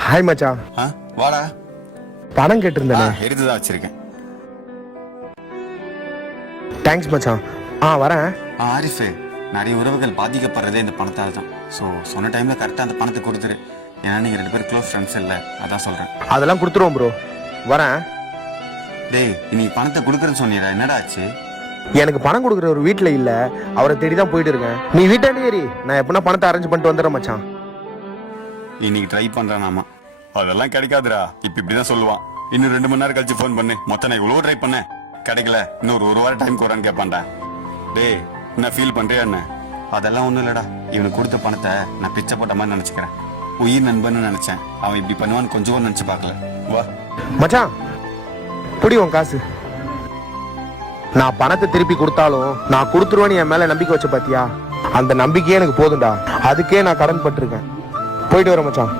Hi மச்சான். வாடா. பணம் கேட்டிருந்தேனே. எடுத்துதான் வச்சிருக்கேன். தேங்க்ஸ் மச்சான். வரேன். ஆரிஃபே, நிறைய உறவுகள் பாதிக்கப்படுறதே இந்த பணத்தால் தான். ஸோ சொன்ன டைம்ல கரெக்டாக அந்த பணத்தை கொடுத்துரு. ஏன்னா நீங்க 2 பேரும் க்ளோஸ் ஃப்ரெண்ட்ஸ் இல்லை, அதான் சொல்றேன். அதெல்லாம் கொடுத்துருவோம் ப்ரோ. வரேன். டேய், இன்னைக்கு பணத்தை கொடுக்குறேன்னு சொன்னீரா, என்னடா ஆச்சு? எனக்கு பணம் கொடுக்குற ஒரு வீட்டுல இல்ல, அவரை தேடி தான் போயிட்டு இருக்கேன். நீ வீட்டாண்டே ஏறி, நான் எப்படின்னா பணத்தை அரேஞ்ச் பண்ணிட்டு வந்துடுறேன் மச்சான். இன்னைக்கு ட்ரை பண்றானாமா. அதெல்லாம் கிடைக்காதுடா. இப்படிதான் சொல்லுவான். இன்னும் 2 மணி நேரம் கழிச்சு ஃபோன் பண்ணு. மொத்தம் நான் இவ்வளவு ட்ரை பண்ணேன், கிடைக்கல. இன்னொரு 1 வாரம் டைம் கூடான்னு கேட்பான்டா. டேய், என்ன ஃபீல் பண்றியா என்ன? அதெல்லாம் ஒண்ணும் இல்லடா. இவனுக்கு கொடுத்த பணத்தை நான் பிச்சை போட்ட மாதிரி நினைச்சுக்கிறேன். உயிர் நண்பன்னு நினைச்சேன். அவன் இப்படி பண்ணுவான்னு கொஞ்சம் நினைச்சு பார்க்கல. வா மச்சான், புடி உன் காசு. நான் பணத்தை திருப்பி கொடுத்தாலும் நான் கொடுத்துருவேன்னு என் மேல நம்பிக்கை வச்ச பாத்தியா? அந்த நம்பிக்கையே எனக்கு போதும்டா. அதுக்கே நான் கடன் பட்டிருக்கேன். போயிட்டு வரேன் மச்சான்.